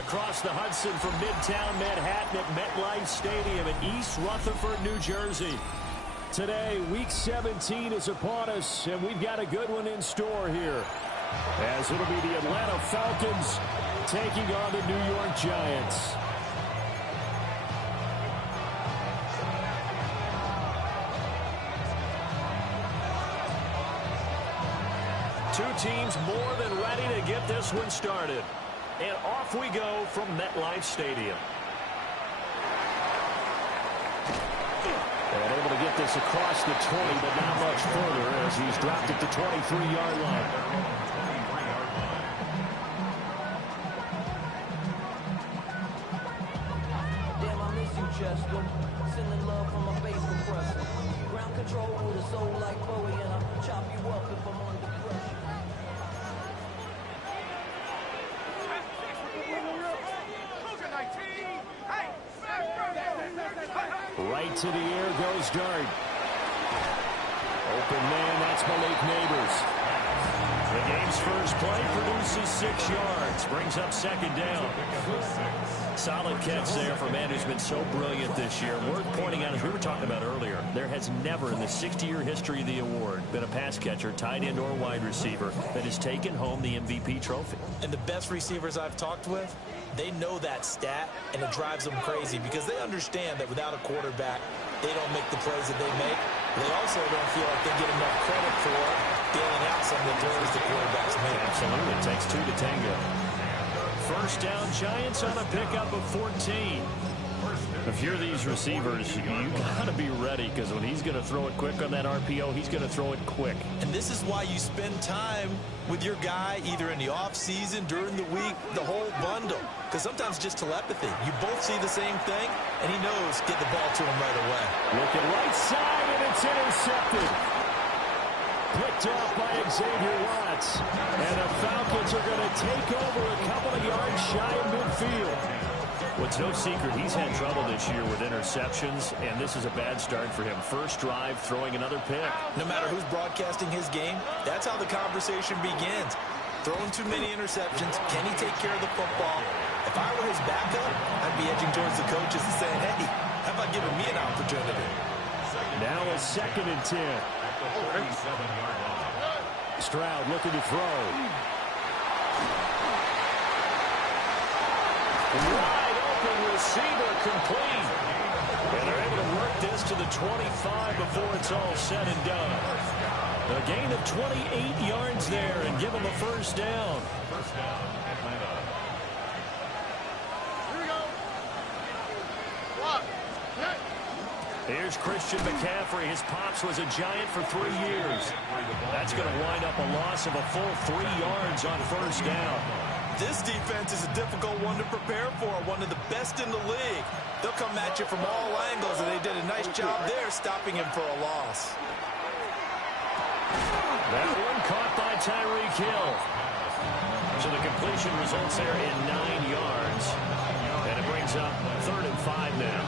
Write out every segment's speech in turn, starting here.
across the Hudson from Midtown Manhattan at MetLife Stadium in East Rutherford, New Jersey. Today, Week 17 is upon us, and we've got a good one in store here, as it'll be the Atlanta Falcons taking on the New York Giants. Two teams more than ready to get this one started. And off we go from MetLife Stadium. And able to get this across the 20, but not much further as he's dropped at the 23-yard line. Damn, I miss you, Chester. Sending love from my bass compressor. Ground control with a soul like Bowie, and I'll chop you up if I'm under pressure. Right to the air goes Dart. Open man, that's Malik Neighbors. The game's first play produces 6 yards. Brings up second down. Solid catch there for a man who's been so brilliant this year. Worth pointing out, as we were talking about earlier, there has never in the 60-year history of the award been a pass catcher, tight end, or wide receiver that has taken home the MVP trophy. And the best receivers I've talked with, they know that stat, and it drives them crazy because they understand that without a quarterback, they don't make the plays that they make. They also don't feel like they get enough credit for bailing out some of the throws the quarterbacks make. Absolutely. It takes 2 to tango. First down, Giants on a pickup of 14. If you're these receivers, you got to be ready because when he's going to throw it quick on that RPO, he's going to throw it quick. And this is why you spend time with your guy either in the offseason, during the week, the whole bundle. Because sometimes just telepathy. You both see the same thing, and he knows get the ball to him right away. Looking right side, and it's intercepted. Picked off by Xavier Watts. And the Falcons are going to take over a couple of yards shy of midfield. Well, it's no secret he's had trouble this year with interceptions, and this is a bad start for him. First drive, throwing another pick. No matter who's broadcasting his game, that's how the conversation begins. Throwing too many interceptions, can he take care of the football? If I were his backup, I'd be edging towards the coaches and saying, hey, how about giving me an opportunity? Now a 2nd and 10. Stroud looking to throw. Wide open receiver complete. And they're able to work this to the 25 before it's all said and done. A gain of 28 yards there and give them a first down. First down, Atlanta. Here we go. Here's Christian McCaffrey. His pops was a Giant for 3 years. That's going to wind up a loss of a full 3 yards on first down. This defense is a difficult one to prepare for, one of the best in the league. They'll come at you from all angles, and they did a nice job there stopping him for a loss. That one caught by Tyreek Hill. So the completion results there in 9 yards. And it brings up 3rd and 5 now.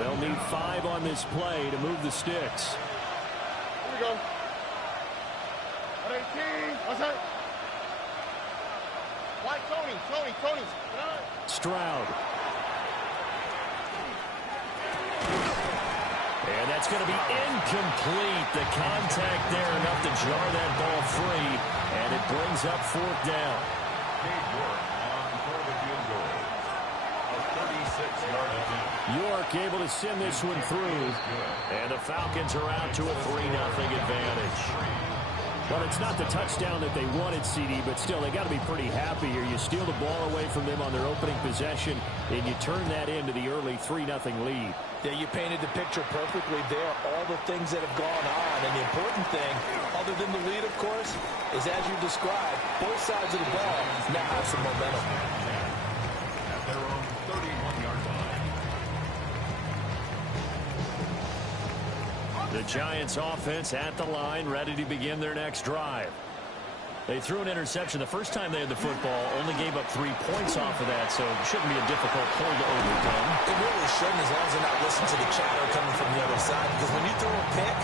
They'll need 5 on this play to move the sticks. Here we go. 18. What's that? Why, Tony. Stroud. And that's going to be incomplete. The contact there enough to jar that ball free. And it brings up 4th down. Good work on for the field goal. A 36-yard attempt. York able to send this one through. And the Falcons are out to a 3-0 advantage. Well, it's not the touchdown that they wanted, CD, but still, they got to be pretty happy here. You steal the ball away from them on their opening possession, and you turn that into the early 3-0 lead. Yeah, you painted the picture perfectly there, all the things that have gone on. And the important thing, other than the lead, of course, is as you described, both sides of the ball now have some momentum. At their own 31-yard line. The Giants offense at the line, ready to begin their next drive. They threw an interception the first time they had the football, only gave up 3 points off of that, so it shouldn't be a difficult pull to overcome. It really shouldn't, as long as they're not listening to the chatter coming from the other side, because when you throw a pick,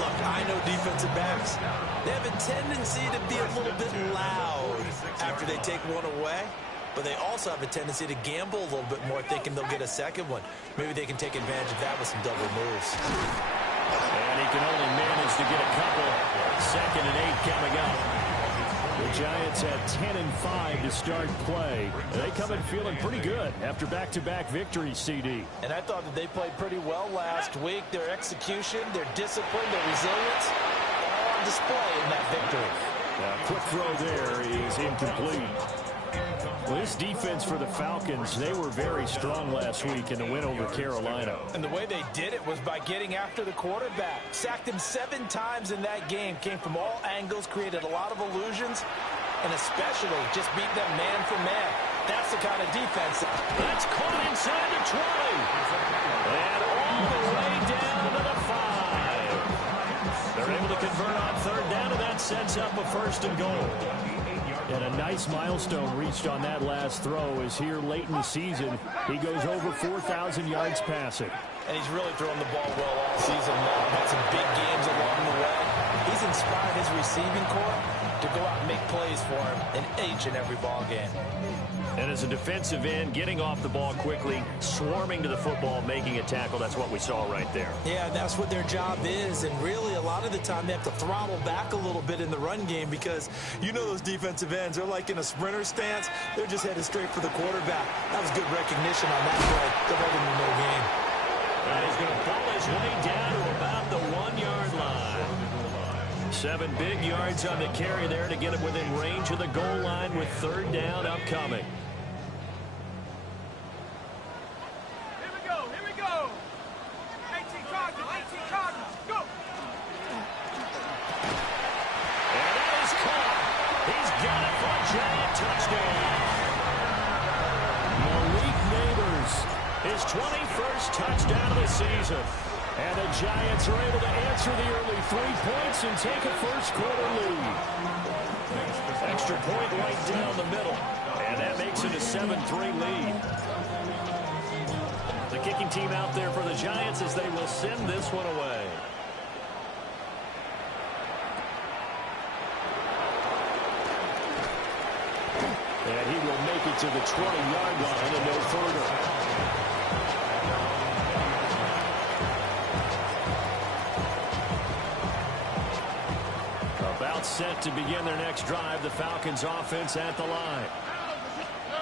look, I know defensive backs, they have a tendency to be a little bit loud after they take one away. but they also have a tendency to gamble a little bit more, thinking they'll get a second one. Maybe they can take advantage of that with some double moves. And he can only manage to get a couple. 2nd and 8 coming up. The Giants had 10 and 5 to start play. They come in feeling pretty good after back-to-back victories, CD. And I thought that they played pretty well last week. Their execution, their discipline, their resilience, all on display in that victory. Quick throw there is incomplete. Well, this defense for the Falcons, they were very strong last week in the win over Carolina. And the way they did it was by getting after the quarterback. Sacked him 7 times in that game. Came from all angles, created a lot of illusions, and especially just beat them man for man. That's the kind of defense. That's caught inside the 20. And all the way down to the 5. They're able to convert on 3rd down, and that sets up a 1st and goal. And a nice milestone reached on that last throw is here late in the season. He goes over 4,000 yards passing. And he's really thrown the ball well all season long. Had some big games along the way. He's inspired his receiving corps to go out and make plays for him in each and every ball game. And as a defensive end, getting off the ball quickly, swarming to the football, making a tackle, that's what we saw right there. Yeah, that's what their job is. And really, a lot of the time, they have to throttle back a little bit in the run game because you know those defensive ends, they're like in a sprinter stance. They're just headed straight for the quarterback. That was good recognition on that play. They're holding him no gain. And he's going to pull his way down to about the 1-yard line. 7 big yards on the carry there to get him within range of the goal line with 3rd down upcoming. Here we go. 18 Cardinals, go. And that is caught. He's got it for a Giant touchdown. Malik Neighbors, his 21st touchdown of the season. And the Giants are able to answer the early 3 points and take a first-quarter lead. Extra point right down the middle. And that makes it a 7-3 lead. The kicking team out there for the Giants as they will send this one away. And he will make it to the 20-yard line and no further. Set to begin their next drive. The Falcons offense at the line.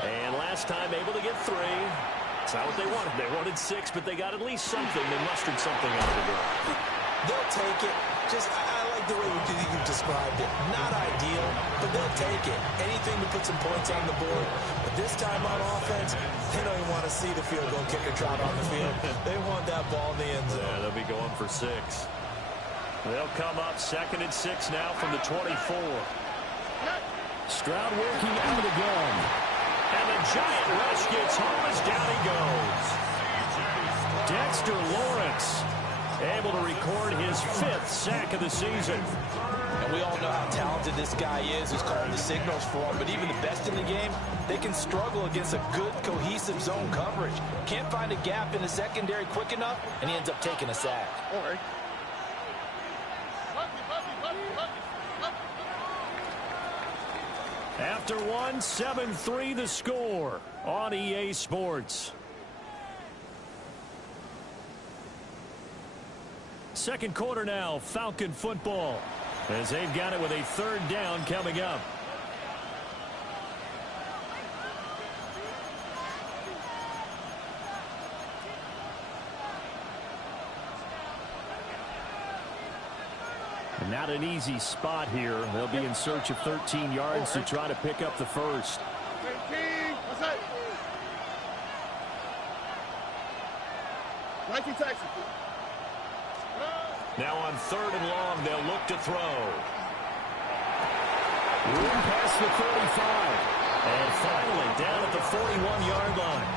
And last time able to get 3. That's not what they wanted. They wanted 6, but they got at least something. They mustered something out of the drive. They'll take it. I like the way you described it. Not ideal, but they'll take it. Anything to put some points on the board. But this time on offense, they don't even want to see the field goal kicker trot on the field. They want that ball in the end zone. Yeah, they'll be going for 6. They'll come up 2nd and 6 now from the 24. Stroud working out of the gun. And the Giant rush gets home as down he goes. Dexter Lawrence able to record his 5th sack of the season. And we all know how talented this guy is who's calling the signals for him. But even the best in the game, they can struggle against a good, cohesive zone coverage. Can't find a gap in the secondary quick enough, and he ends up taking a sack. After 1, 7-3 the score on EA Sports. Second quarter now, Falcon football, as they've got it with a 3rd down coming up. Not an easy spot here. They'll be in search of 13 yards to try to pick up the first. 19 Texas. Now on 3rd and long, they'll look to throw. Room past the 35. And finally down at the 41-yard line.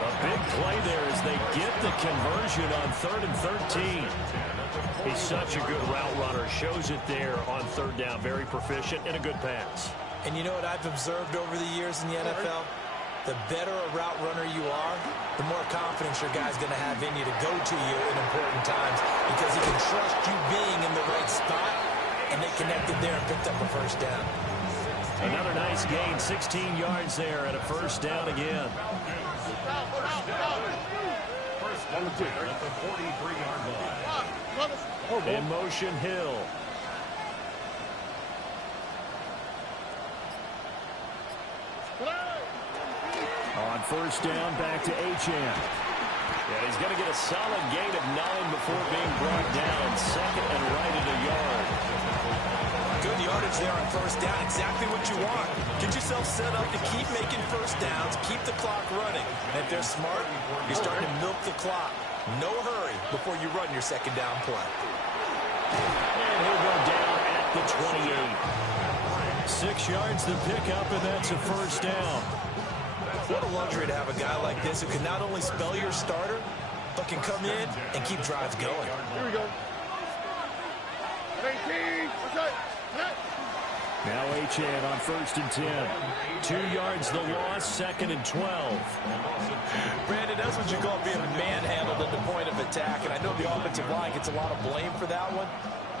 A big play there as they get the conversion on 3rd and 13. He's such a good route runner. Shows it there on 3rd down. Very proficient and a good pass. And you know what I've observed over the years in the NFL? The better a route runner you are, the more confidence your guy's going to have in you to go to you in important times because he can trust you being in the right spot, and they connected there and picked up a first down. Another nice gain, 16 yards there and a first down again. First down at the 43-yard line. In motion, Hill. On first down, back to Achane. And he's going to get a solid gain of 9 before being brought down. Second and right at a yard. Good yardage there on first down. Exactly what you want. Get yourself set up to keep making first downs, keep the clock running. And if they're smart, you're starting to milk the clock. No hurry before you run your second down play. And he'll go down at the 28. 6 yards to pick up, and that's a first down. What a luxury to have a guy like this who can not only spell your starter, but can come in and keep drives going. Here we go. 18. What's up? Now Achane on first and 10. 2 yards the loss, second and 12. Brandon, that's what you call being manhandled at the point of attack. And I know the offensive line gets a lot of blame for that one.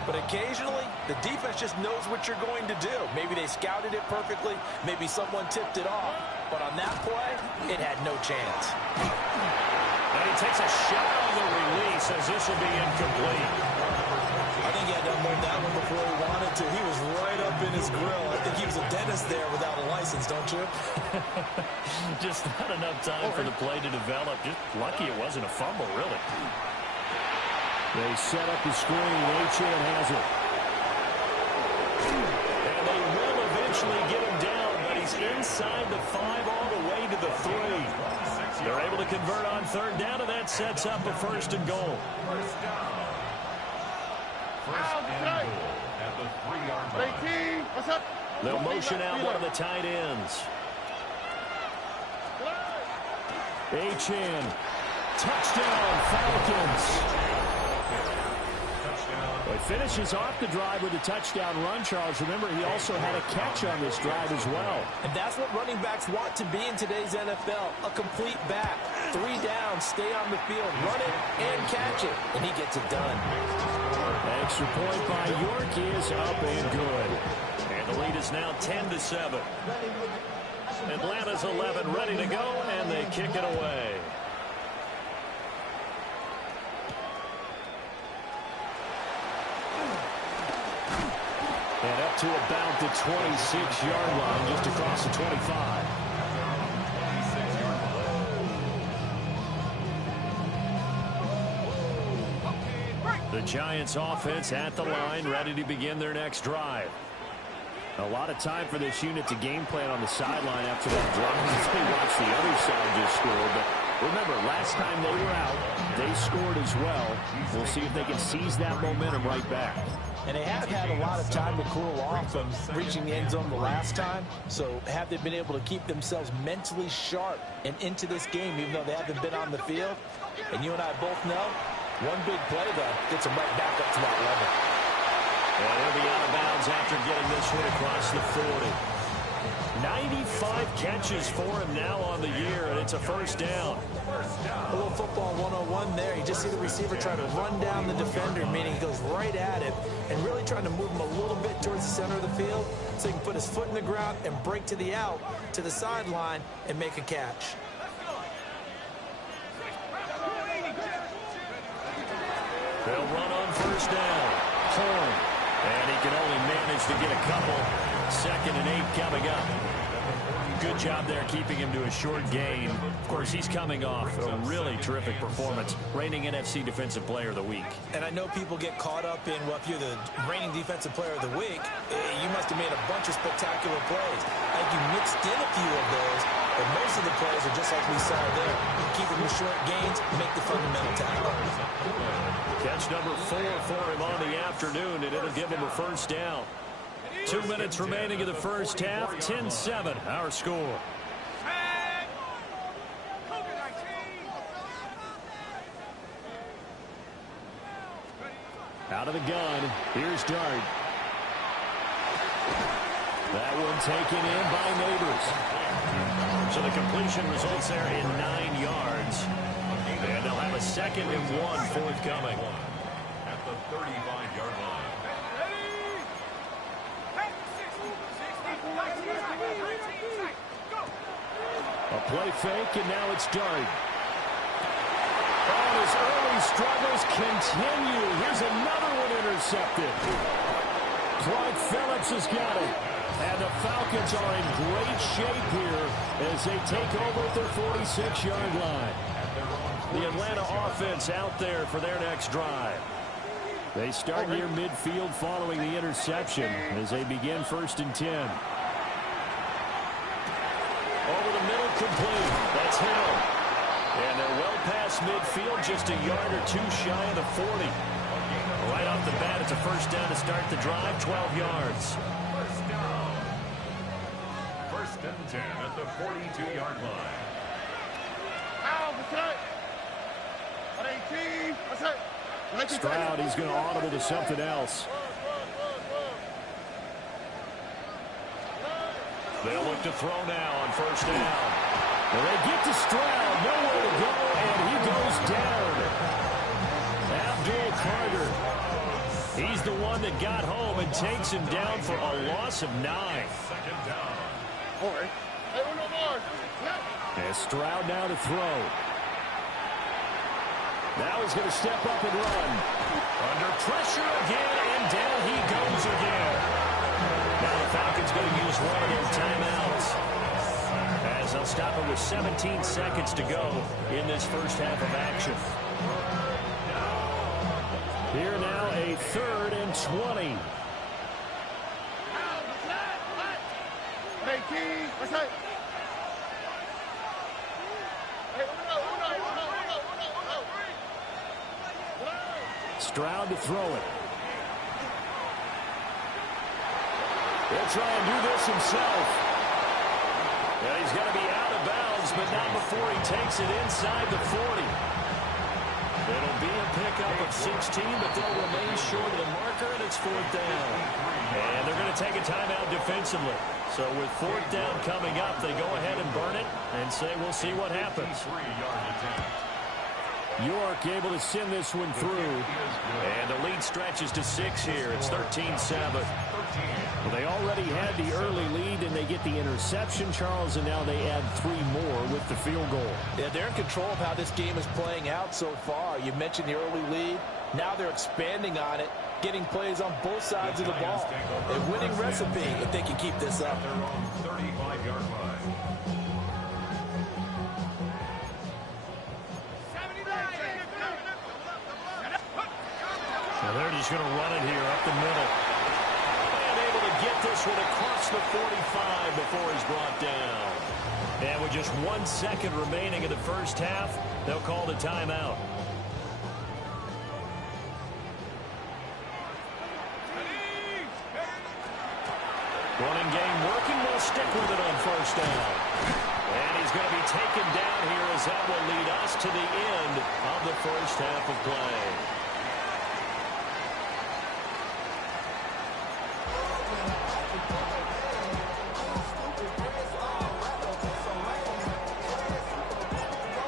But occasionally, the defense just knows what you're going to do. Maybe they scouted it perfectly. Maybe someone tipped it off. But on that play, it had no chance. And he takes a shot on the release as this will be incomplete. I think he had to unload that one before he wanted to. He was right up in his grill. I think he was a dentist there without a license, don't you? Just not enough time for the play to develop. Just lucky it wasn't a fumble, really. They set up the screen. Achane has it. And they will eventually get him down, but he's inside the 5 all the way to the 3. They're able to convert on third down, and that sets up a first and goal. First and goal at the 3-yard line. 18. What's up? They'll motion out one of the tight ends. Achane. Touchdown, Falcons. He finishes off the drive with a touchdown run, Charles. Remember, he also had a catch on this drive as well. And that's what running backs want to be in today's NFL, a complete back. 3 down, stay on the field, run it, and catch it. And he gets it done. Extra point by York is up and good. And the lead is now 10-7. Atlanta's 11 ready to go, and they kick it away. And up to about the 26-yard line, just across the 25. The Giants offense at the line, ready to begin their next drive. A lot of time for this unit to game plan on the sideline after that drive. They watch the other side just score, but remember, last time they were out, they scored as well. We'll see if they can seize that momentum right back. And they have had a lot of time to cool off from reaching the end zone the last time. So have they been able to keep themselves mentally sharp and into this game, even though they haven't been on the field? And you and I both know, one big play, though, gets them right back up to that level. And he'll be out of bounds after getting this one across the 40. 95 catches for him now on the year, and it's a first down. A little football 101 there. You just see the receiver trying to run down the defender, meaning he goes right at it, and really trying to move him a little bit towards the center of the field so he can put his foot in the ground and break to the out, to the sideline, and make a catch. They'll run on first down. Horn. And he can only manage to get a couple. 2nd and 8 coming up. Good job there keeping him to a short gain. Of course, he's coming off a really terrific performance. Reigning NFC Defensive Player of the Week. And I know people get caught up in, well, if you're the reigning Defensive Player of the Week, you must have made a bunch of spectacular plays. I think you mixed in a few of those, but most of the plays are just like we saw there. Keep them short gains, make the fundamental tackle. Catch number 4 for him on the afternoon, and it'll give him a first down. 2 minutes remaining in the first half. 10-7, our score. Out of the gun. Here's Dart. That one taken in by Neighbors. So the completion results there in 9 yards. And they'll have a 2nd and 1 forthcoming. At the 35-yard line. Ready? 60. A play fake, and now it's Dart. Oh, his early struggles continue. Here's another one intercepted. Clark Phillips has got it. And the Falcons are in great shape here as they take over at their 46-yard line. The Atlanta offense out there for their next drive. They start near midfield following the interception as they begin 1st and 10. Over the middle, complete. That's Hill. And they're well past midfield, just a yard or two shy of the 40. Right off the bat, it's a first down to start the drive, 12 yards. First down. 1st and 10 at the 42-yard line. Stroud, he's going to audible to something else. They'll look to throw now on 1st down. And they get to Stroud, nowhere to go, and he goes down. Abdul Carter. He's the one that got home and takes him down for a loss of 9. 2nd down. And Stroud now to throw. Now he's going to step up and run. Under pressure again, and down he goes again. Now the Falcons going to use one of their timeouts, as they'll stop it with 17 seconds to go in this first half of action. Here now a 3rd and 20. Stroud to throw it. He'll try and do this himself. And he's going to be out of bounds, but not before he takes it inside the 40. It'll be a pickup of 16, but they'll remain short of the marker, and it's 4th down. And they're going to take a timeout defensively. So with 4th down coming up, they go ahead and burn it and say we'll see what happens. 3-yard attempt. York able to send this one through. And the lead stretches to 6 here. It's 13-7. Well, they already had the early lead, and they get the interception, Charles, and now they add 3 more with the field goal. Yeah, they're in control of how this game is playing out so far. You mentioned the early lead. Now they're expanding on it, getting plays on both sides of the ball. A winning recipe if they can keep this up. Their own 35-yard line. So they're just going to run it here up the middle. And able to get this one across the 45 before he's brought down. And with just 1 second remaining in the first half, they'll call the timeout. Running game working. We'll stick with it on 1st down. And he's going to be taken down here as that will lead us to the end of the first half of play.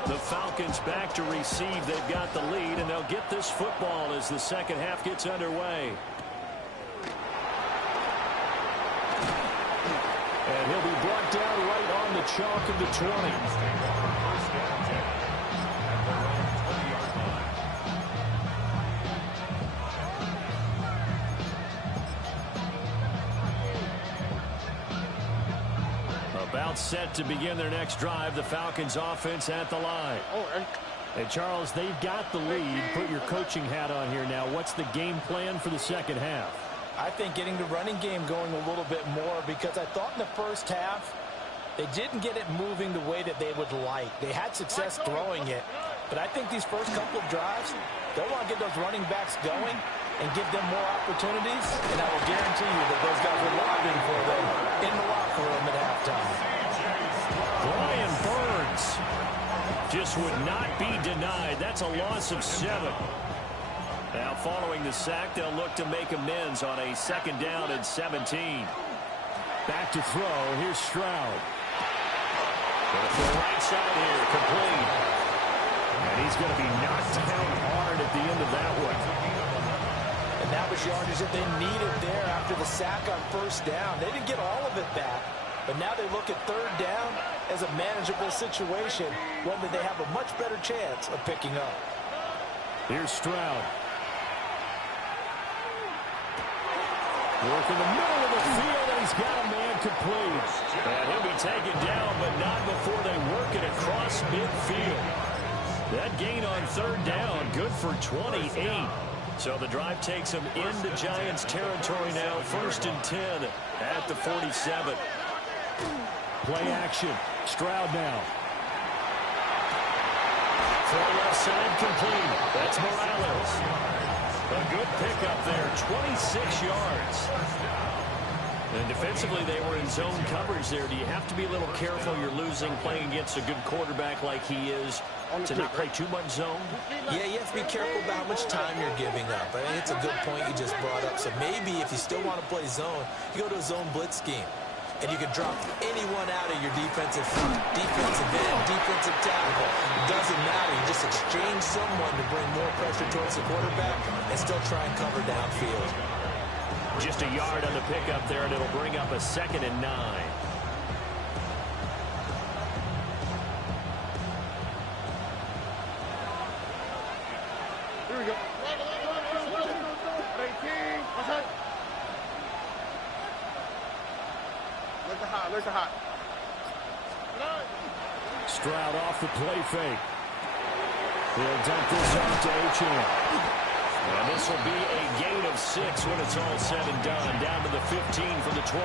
The Falcons back to receive. They've got the lead, and they'll get this football as the second half gets underway. And he'll be brought down right on the chalk of the 20. First down 10 at their own 20-yard line. About set to begin their next drive. The Falcons offense at the line. Hey, Charles, they've got the lead. Put your coaching hat on here now. What's the game plan for the second half? I think getting the running game going a little bit more, because I thought in the first half they didn't get it moving the way that they would like. They had success throwing it, but I think these first couple of drives, they'll want to get those running backs going and give them more opportunities, and I will guarantee you that those guys are lobbying for them in the locker room at halftime. Brian Burns just would not be denied. That's a loss of 7. Now following the sack, they'll look to make amends on a 2nd down and 17. Back to throw. Here's Stroud. Going to throw right side here. Complete. And he's going to be knocked down hard at the end of that one. And that was yardage that they needed there after the sack on 1st down. They didn't get all of it back, But now they look at third down as a manageable situation, one that they have a much better chance of picking up. Here's Stroud. Work in the middle of the field, and he's got a man complete. And he'll be taken down, but not before they work it across midfield. That gain on third down, good for 28. So the drive takes them into Giants territory now, 1st and 10 at the 47. Play action. Stroud now. Throw left side complete. That's Morales. A good pickup there, 26 yards. And defensively, they were in zone coverage there. Do you have to be a little careful? You're losing, playing against a good quarterback like he is, to not play too much zone? Yeah, you have to be careful about how much time you're giving up. I think it's a good point you just brought up. So maybe if you still want to play zone, you go to a zone blitz scheme. And you can drop anyone out of your defensive front, defensive end, defensive tackle. It doesn't matter. You just exchange someone to bring more pressure towards the quarterback and still try and cover downfield. Just a yard on the pickup there, and it'll bring up a 2nd and 9. Here we go. 18. What's up? Where's the hot? Stroud off the play fake. He'll dump this off to Achane. And this will be a gain of 6 when it's all said and done. Down to the 15 from the 21.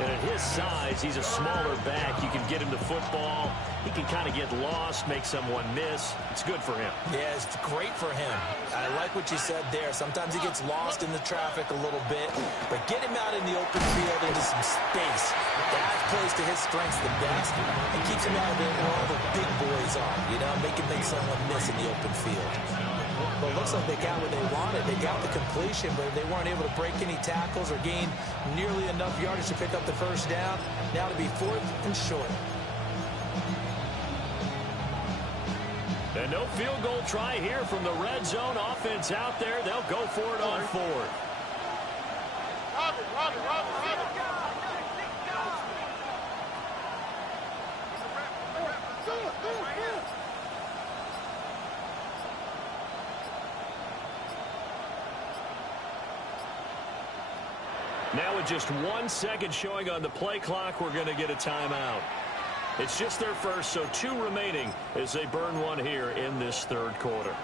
And at his size, he's a smaller back. You can get him the football. He can kind of get lost, make someone miss. It's good for him. Yeah, it's great for him. I like what you said there. Sometimes he gets lost in the traffic a little bit. But get him out in the open field into some space. That plays to his strengths the best. And keeps him out of there where all the big boys are. You know, make someone miss in the open field. Well, it looks like they got what they wanted. They got the completion, but they weren't able to break any tackles or gain nearly enough yardage to pick up the first down. Now to be 4th and short. And no field goal try here from the red zone. Offense out there. They'll go for it on 4th. Robin. Now with just 1 second showing on the play clock, we're going to get a timeout. It's just their first, so 2 remaining as they burn one here in this 3rd quarter.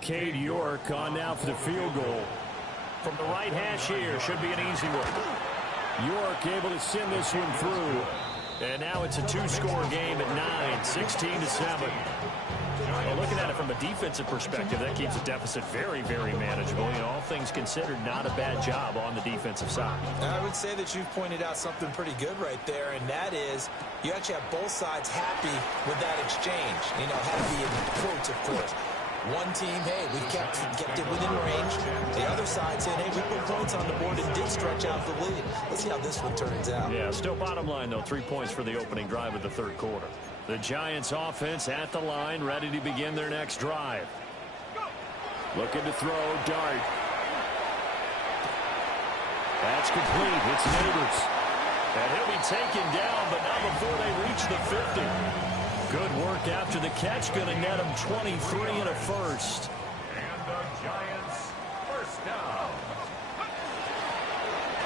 Cade York on now for the field goal. From the right hash here, should be an easy one. York able to send this one through. And now it's a 2-score game at 9, 16-7. Well, looking at it from a defensive perspective, that keeps the deficit very, very manageable. You know, all things considered, not a bad job on the defensive side. I would say that you've pointed out something pretty good right there, and that is you actually have both sides happy with that exchange. You know, happy in quotes, of course. One team, hey, we kept it within range. The other side saying, hey, we put points on the board and did stretch out the lead. Let's see how this one turns out. Yeah, still bottom line, though, 3 points for the opening drive of the 3rd quarter. The Giants offense at the line, ready to begin their next drive. Looking to throw, dart. That's complete. It's Neighbors. And he'll be taken down, but not before they reach the 50. Good work after the catch. Going to net him 23 and a first. And the Giants first down.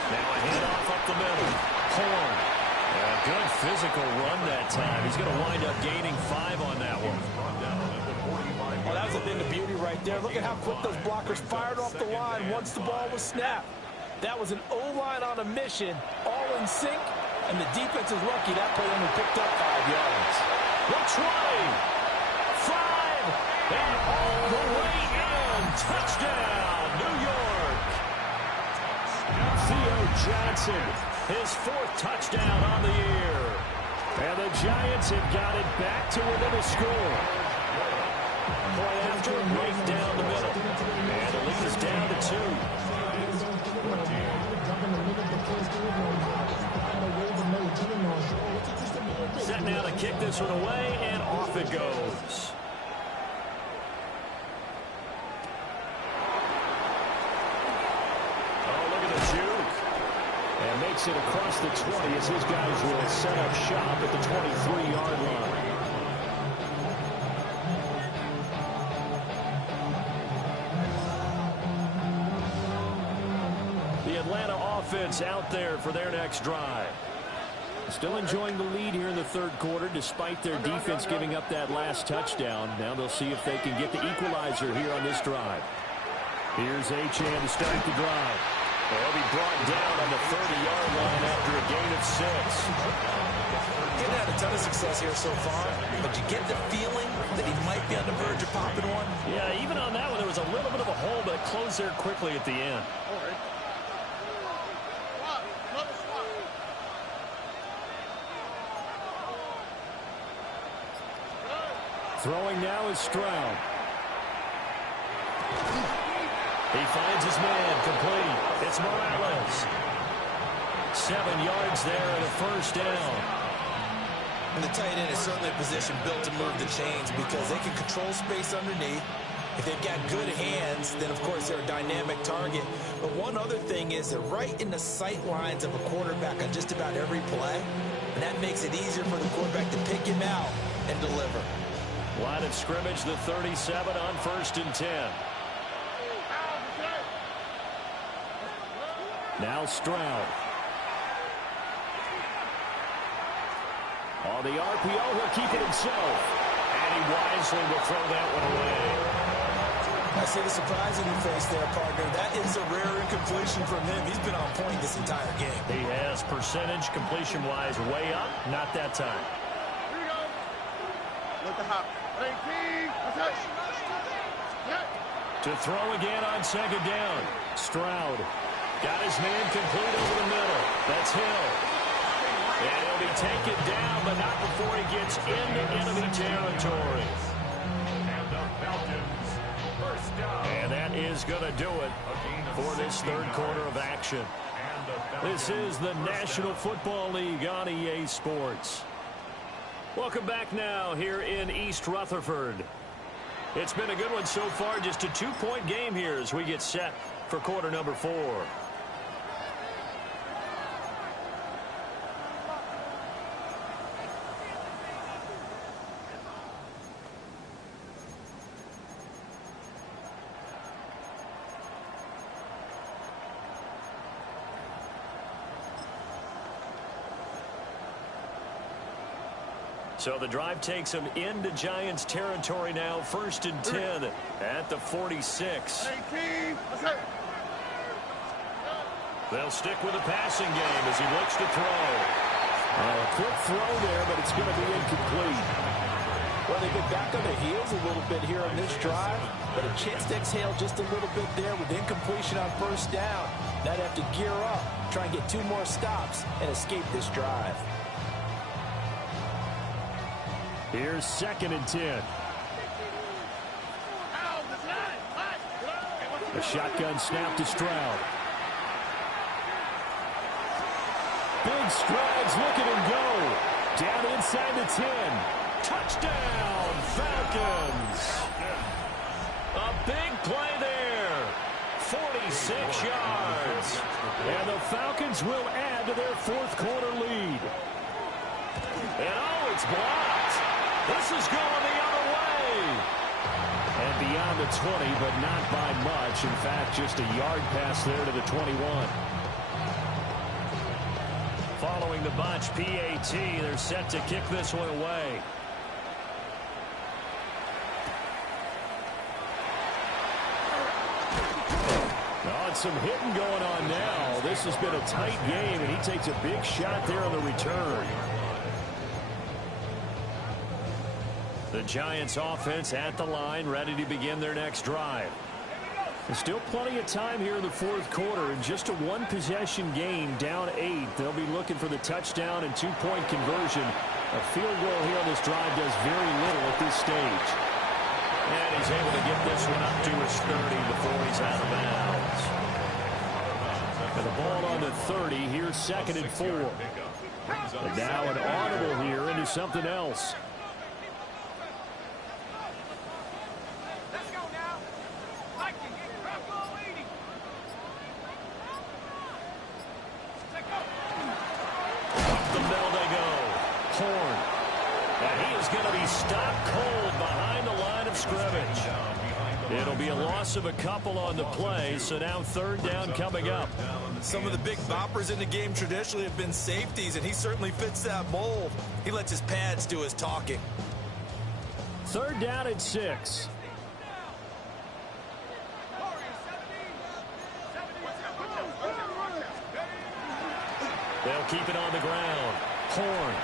Now a handoff up the middle. Horn. A good physical run that time. He's going to wind up gaining 5 on that one. Well, that was a thing of beauty right there. Look at how quick those blockers fired off the line once the ball was snapped. That was an O-line on a mission, all in sync, and the defense is lucky that play only picked up 5 yards. Looks right. 5. And all the way in. Touchdown, New York. Theo Johnson, his 4th touchdown on the year. And the Giants have got it back to within a score. Play after a break down the middle. And the lead is down to 2. Set now to kick this one away, and off it goes. Oh, look at the juke. And makes it across the 20 as his guys will set up shop at the 23-yard line. The Atlanta offense out there for their next drive. Still enjoying the lead here in the third quarter despite their defense giving up that last touchdown. Now they'll see if they can get the equalizer here on this drive. Here's Achane to start the drive. They'll be brought down on the 30-yard line after a gain of 6. He's had a ton of success here so far, but you get the feeling that he might be on the verge of popping one. Yeah, even on that one, there was a little bit of a hole, but it closed there quickly at the end. Throwing now is Stroud. He finds his man, complete. It's Morales. 7 yards there and a first down. And the tight end is certainly a position built to move the chains because they can control space underneath. If they've got good hands, then of course they're a dynamic target. But one other thing is they're right in the sight lines of a quarterback on just about every play. And that makes it easier for the quarterback to pick him out and deliver. Line of scrimmage, the 37 on 1st and 10. Now Stroud. On the RPO, he'll keep it himself. And he wisely will throw that one away. I see the surprise in your face there, partner. That is a rare incompletion from him. He's been on point this entire game. He has percentage completion-wise way up. Not that time. Here we go. Let the hop. 18. To throw again on 2nd down. Stroud. Got his man complete over the middle. That's Hill. And he'll be taken down, but not before he gets into enemy territory. And the Falcons, first down. And that is going to do it for this third quarter of action. This is the National Football League on EA Sports. Welcome back now here in East Rutherford. It's been a good one so far. Just a 2-point game here as we get set for quarter number 4. So the drive takes them into Giants territory now. 1st and 10 at the 46. 18. They'll stick with the passing game as he looks to throw. A quick throw there, but it's going to be incomplete. Well, they get back on their heels a little bit here on this drive, but a chance to exhale just a little bit there with incompletion on 1st down. Now they have to gear up, try and get 2 more stops, and escape this drive. Here's 2nd and 10. A shotgun snap to Stroud. Big strides, look at him go. Down inside the 10. Touchdown, Falcons. A big play there. 46 yards. And the Falcons will add to their 4th quarter lead. And oh, it's blocked. This is going the other way. And beyond the 20, but not by much. In fact, just a yard pass there to the 21. Following the botch PAT, they're set to kick this one away. Oh, and some hitting going on now. This has been a tight game, and he takes a big shot there on the return. The Giants offense at the line, ready to begin their next drive. There's still plenty of time here in the 4th quarter, and just a 1-possession game, down 8. They'll be looking for the touchdown and 2-point conversion. A field goal here on this drive does very little at this stage. And he's able to get this one up to his 30 before he's out of bounds. And the ball on the 30, here's 2nd and 4. And now an audible here into something else. Horn. And he is going to be stopped cold behind the line of scrimmage. It'll be a loss of a couple on the play, so now third down coming up. Some of the big boppers in the game traditionally have been safeties, and he certainly fits that mold. He lets his pads do his talking. Third down at 6. They'll keep it on the ground. Horn.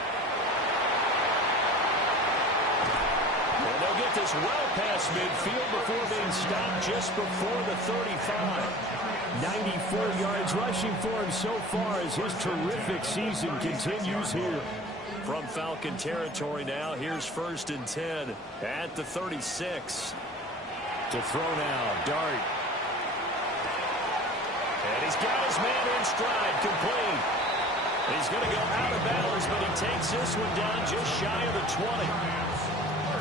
And they'll get this well past midfield before being stopped just before the 35. 94 yards rushing for him so far as his terrific season continues here. From Falcon territory now, here's 1st and 10 at the 36. To throw now, Dart. And he's got his man in stride, complete. He's going to go out of bounds, but he takes this one down just shy of the 20.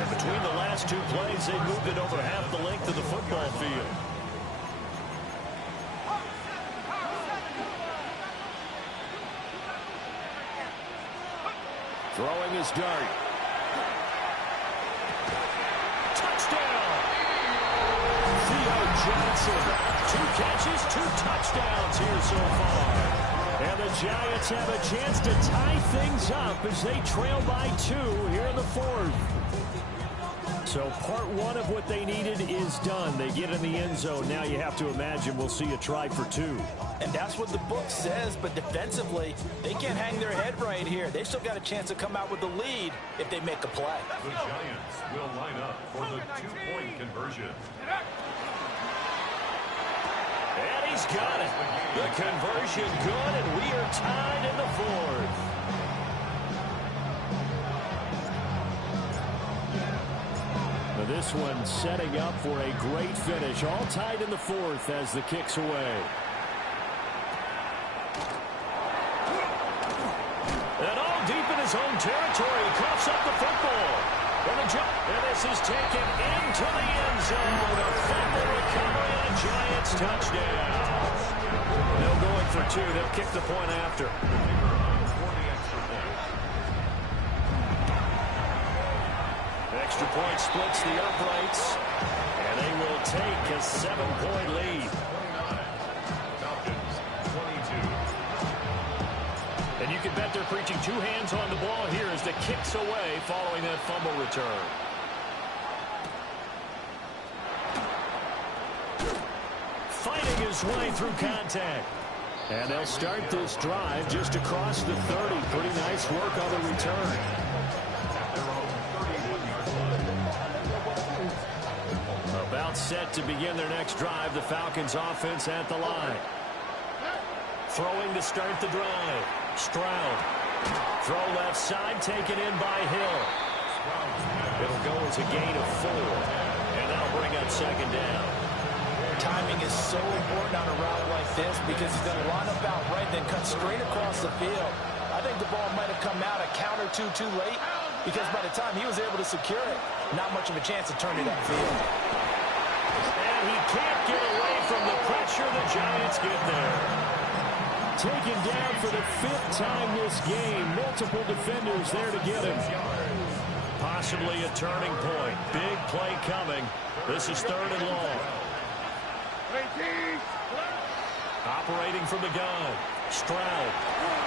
And between the last two plays, they moved it over half the length of the football field. Throwing his Dart. Touchdown! Theo Johnson. 2 catches, 2 touchdowns here so far. And the Giants have a chance to tie things up as they trail by 2 here in the 4th. So part 1 of what they needed is done. They get in the end zone. Now you have to imagine we'll see a try for 2. And that's what the book says, but defensively, they can't hang their head right here. They've still got a chance to come out with the lead if they make a play. The Giants will line up for the 2-point conversion. And he's got it. The conversion good, and we are tied in the 4th. Now this one setting up for a great finish. All tied in the 4th as the kick's away. And all deep in his own territory. He coughs up the football. And this is taken into the end zone. A fumble recovery and a Giants touchdown. They'll go in for 2. They'll kick the point after. Extra point splits the uprights. And they will take a 7-point lead. Falcons, 22. And you can bet they're preaching 2 hands on the ball here as the kick's away following that fumble return. Fighting his way through contact. And they'll start this drive just across the 30. Pretty nice work on the return. About set to begin their next drive. The Falcons offense at the line. Throwing to start the drive. Stroud. Throw left side, taken in by Hill. It'll go as a gain of 4. And that'll bring up 2nd down. Timing is so important on a route like this because he's going to line up out right, then cut straight across the field. I think the ball might have come out a count or two too late because by the time he was able to secure it, not much of a chance to turn it upfield. And he can't get away from the pressure. The Giants get there. Taken down for the 5th time this game. Multiple defenders there to get him. Possibly a turning point. Big play coming. This is 3rd and long. Operating from the gun. Stroud.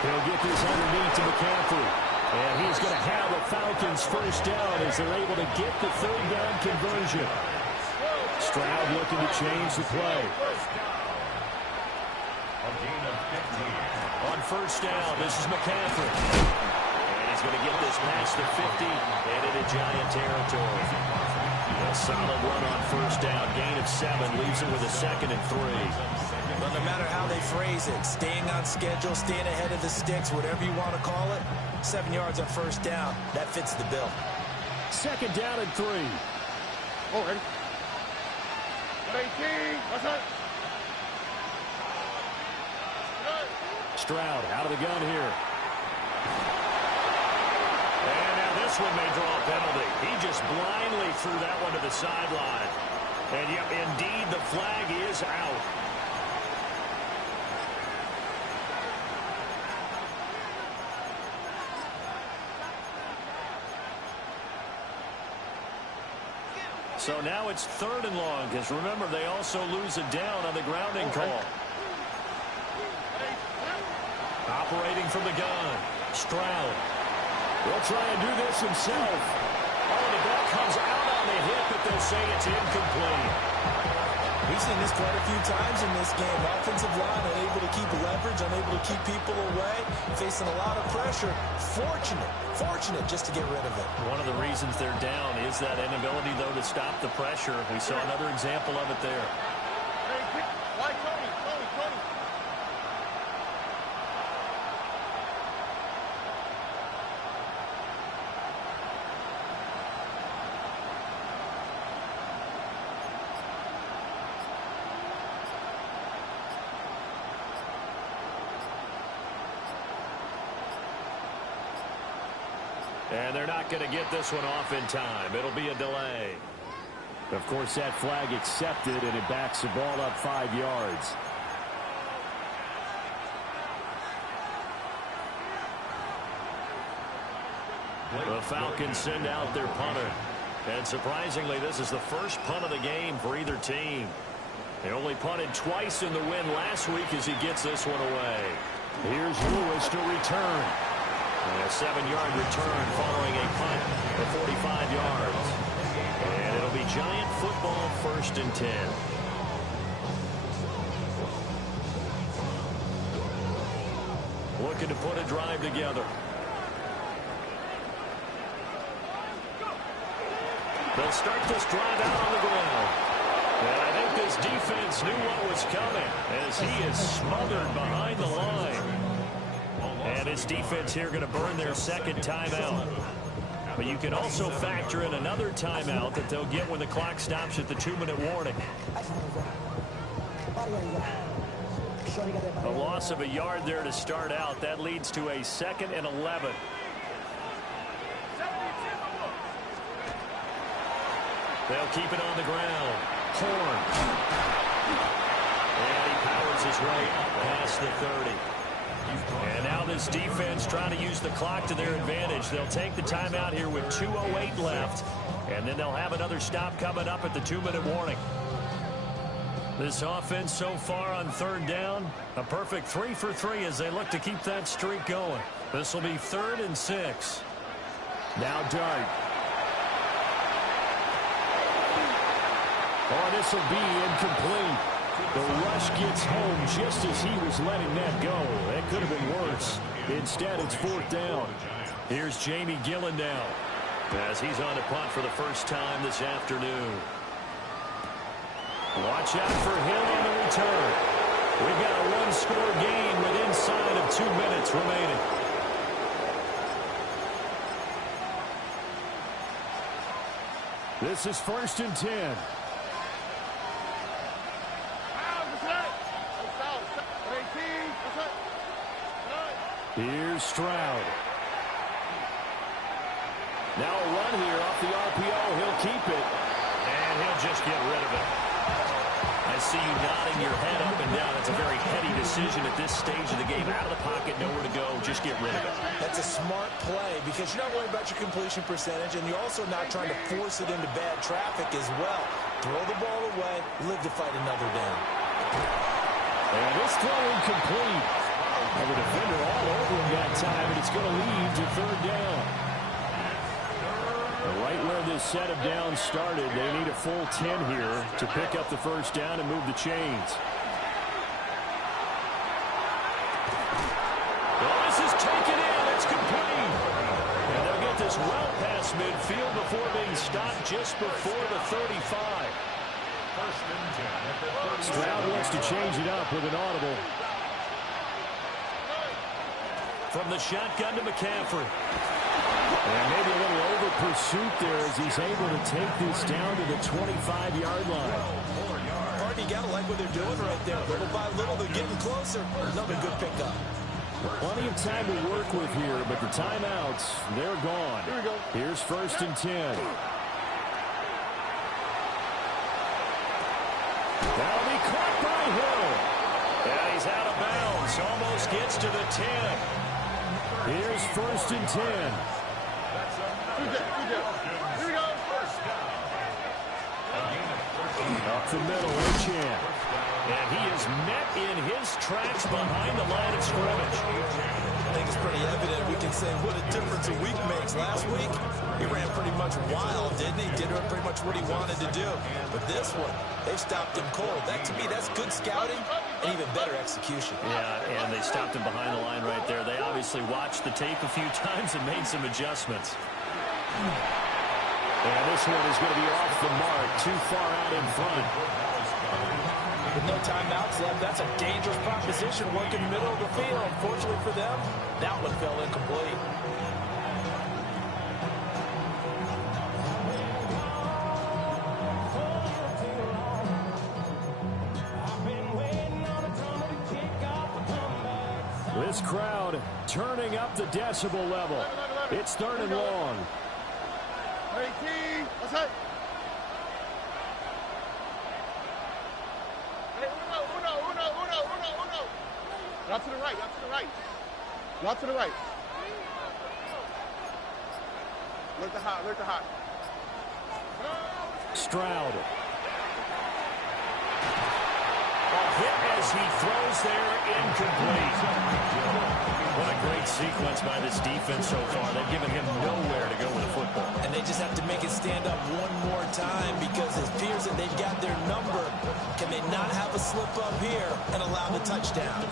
He'll get this underneath to McCaffrey. And he's going to have a Falcons 1st down as they're able to get the 3rd down conversion. Stroud looking to change the play. A gain of 15. On 1st down, this is McCaffrey. And he's going to get this past the 50 and into Giant territory. A solid run on 1st down. Gain of 7 leaves him with a 2nd and 3. But no matter how they phrase it, staying on schedule, staying ahead of the sticks, whatever you want to call it, 7 yards on 1st down, that fits the bill. 2nd down and 3. Oh, ready? 18. What's up? Stroud out of the gun here. And now this one may draw a penalty. He just blindly threw that one to the sideline. And yep, indeed, the flag is out. So now it's 3rd and long, because remember, they also lose a down on the grounding call. Operating from the gun, Stroud. He'll try and do this himself. Oh, the ball comes out on the hit, but they'll say it's incomplete. We've seen this quite a few times in this game. Offensive line unable to keep leverage, unable to keep people away, facing a lot of pressure. Fortunate just to get rid of it. One of the reasons they're down is that inability, though, to stop the pressure. We saw another example of it there. Why Tony? And they're not going to get this one off in time. It'll be a delay. Of course, that flag accepted, and it backs the ball up 5 yards. The Falcons send out their punter. And surprisingly, this is the first punt of the game for either team. They only punted twice in the win last week as he gets this one away. Here's Lewis to return. A 7-yard return following a punt for 45 yards. And it'll be Giant football, 1st and 10. Looking to put a drive together. They'll start this drive out on the ground. And I think this defense knew what was coming as he is smothered behind the line. And his defense here going to burn their 2nd timeout. But you can also factor in another timeout that they'll get when the clock stops at the 2-minute warning. A loss of a yard there to start out. That leads to a 2nd and 11. They'll keep it on the ground. Horn. And he powers his way past the 30. And now this defense trying to use the clock to their advantage. They'll take the timeout here with 2:08 left. And then they'll have another stop coming up at the 2-minute warning. This offense so far on 3rd down, a perfect 3 for 3 as they look to keep that streak going. This will be 3rd and 6. Now Dart. Oh, this will be incomplete. The rush gets home just as he was letting that go. That could have been worse. Instead, it's 4th down. Here's Jamie Gillen now as he's on to punt for the first time this afternoon. Watch out for him on the return. We've got a 1-score game with inside of 2 minutes remaining. This is 1st and 10. Here's Stroud. Now a run here off the RPO. He'll keep it. And he'll just get rid of it. I see you nodding your head up and down. It's a very heady decision at this stage of the game. Out of the pocket, nowhere to go. Just get rid of it. That's a smart play because you're not worried about your completion percentage, and you're also not trying to force it into bad traffic as well. Throw the ball away, live to fight another down. And this throw incomplete. And the defender all over him that time, and it's going to lead to 3rd down. Right where this set of downs started, they need a full 10 here to pick up the 1st down and move the chains. Well, this is taken in. It's complete. And they'll get this well past midfield before being stopped just before the 35. Stroud wants to change it up with an audible. From the shotgun to McCaffrey. And maybe a little over pursuit there as he's able to take this down to the 25-yard line. Party, you got to like what they're doing right there. Little by little, they're getting closer. Another good pickup. Plenty of time to work with here, but the timeouts, they're gone. Here we go. Here's 1st and 10. That'll be caught by Hill. And he's out of bounds. Almost gets to the 10. Here's 1st and 10. Here we go. Up the middle, Achan. And he is met in his tracks behind the line of scrimmage. I think it's pretty evident. We can say what a difference a week makes. Last week, he ran pretty much wild, didn't he? Did pretty much what he wanted to do. But this one, they stopped him cold. That, to me, that's good scouting and even better execution. Yeah, and they stopped him behind the line right there. They obviously watched the tape a few times and made some adjustments. And this one is going to be off the mark, too far out in front. With no timeouts left, that's a dangerous proposition working in the middle of the field. Fortunately for them, that one fell incomplete. This crowd turning up the decibel level. It's 3rd and long. Hey, T. What's up? Hey, uno. Y'all to the right. Y'all to the right. Look the hot. Stroud. A hit as he throws there, incomplete. What a great sequence by this defense so far. They've given him nowhere to go with the football. And they just have to make it stand up one more time because it appears that they've got their number. Can they not have a slip up here and allow the touchdown?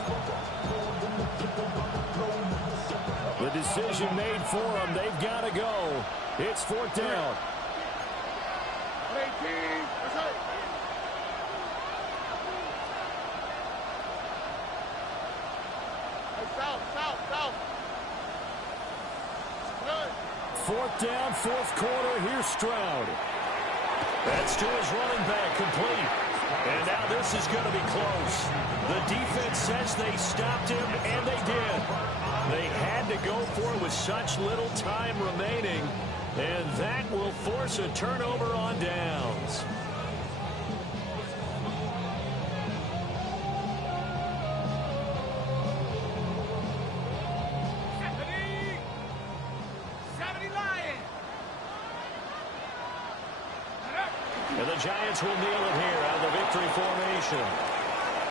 The decision made for them. They've got to go. It's 4th down. Hey, T. What's up? South. 4th down, 4th quarter. Here's Stroud. That's to his running back, complete. And now this is going to be close. The defense says they stopped him, and they did. They had to go for it with such little time remaining, and that will force a turnover on downs. And the Giants will kneel it here out of the victory formation.